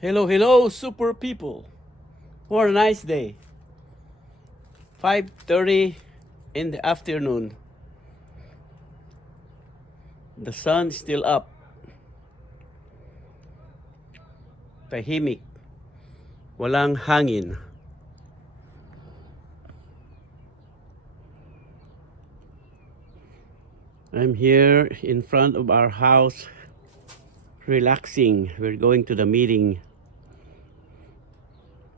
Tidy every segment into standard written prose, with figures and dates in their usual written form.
Hello, hello, super people. What a nice day. 5:30 in the afternoon. The sun is still up. Tahimik. Walang hangin. I'm here in front of our house, relaxing. We're going to the meeting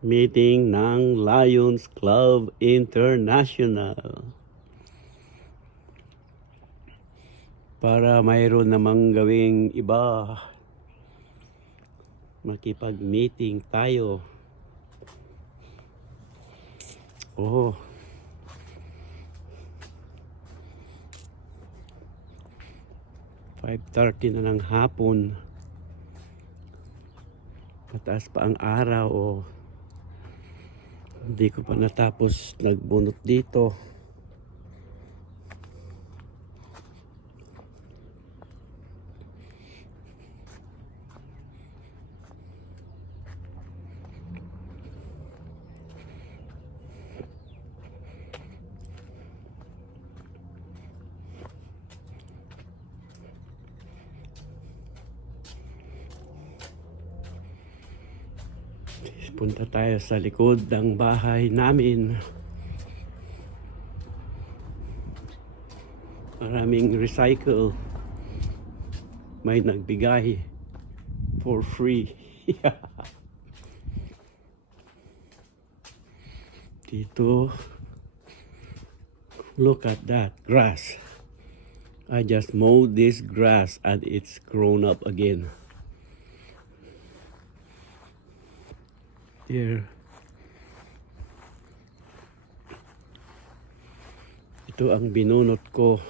ng Lions Club International. Para mayroon namang gawing iba. Makipag-meeting tayo. Oh. "5:30 na ng hapon. Mataas pa ang araw. Oh. Hindi ko pa natapos nagbunot dito. Punta tayo sa likod ng bahay namin. Maraming recycle. May nagbigay for free. Dito, look at that grass. I just mowed this grass and it's grown up again. Here. Ito ang binunot ko.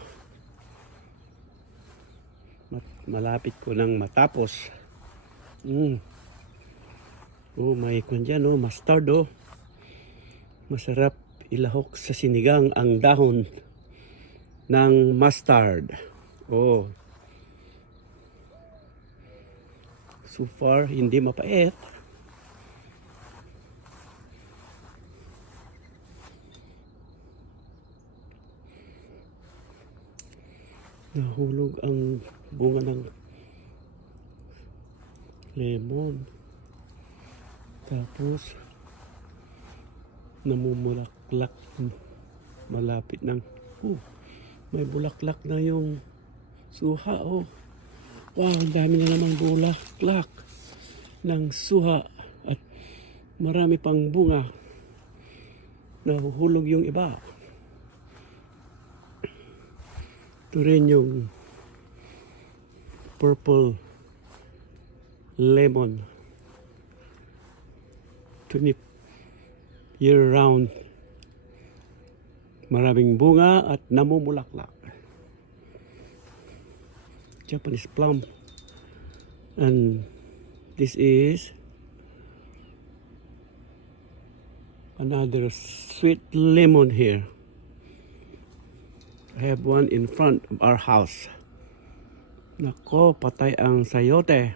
Malapit ko nang matapos. Oh, may kwan dyan, oh, mustard, oh. Masarap ilahok sa sinigang ang dahon ng mustard. Oh. So far, hindi mapait. Nahulog ang bunga ng lemon. Tapos, namumulaklak. Malapit ng, may bulaklak na yung suha, oh. Wow, ang dami na namang bulaklak ng suha. At marami pang bunga. Nahuhulog yung iba. Ito rin yung purple lemon. 20 year round. Maraming bunga at namumulaklak. Japanese plum. And this is another sweet lemon here. I have one in front of our house. Nako, patay ang sayote.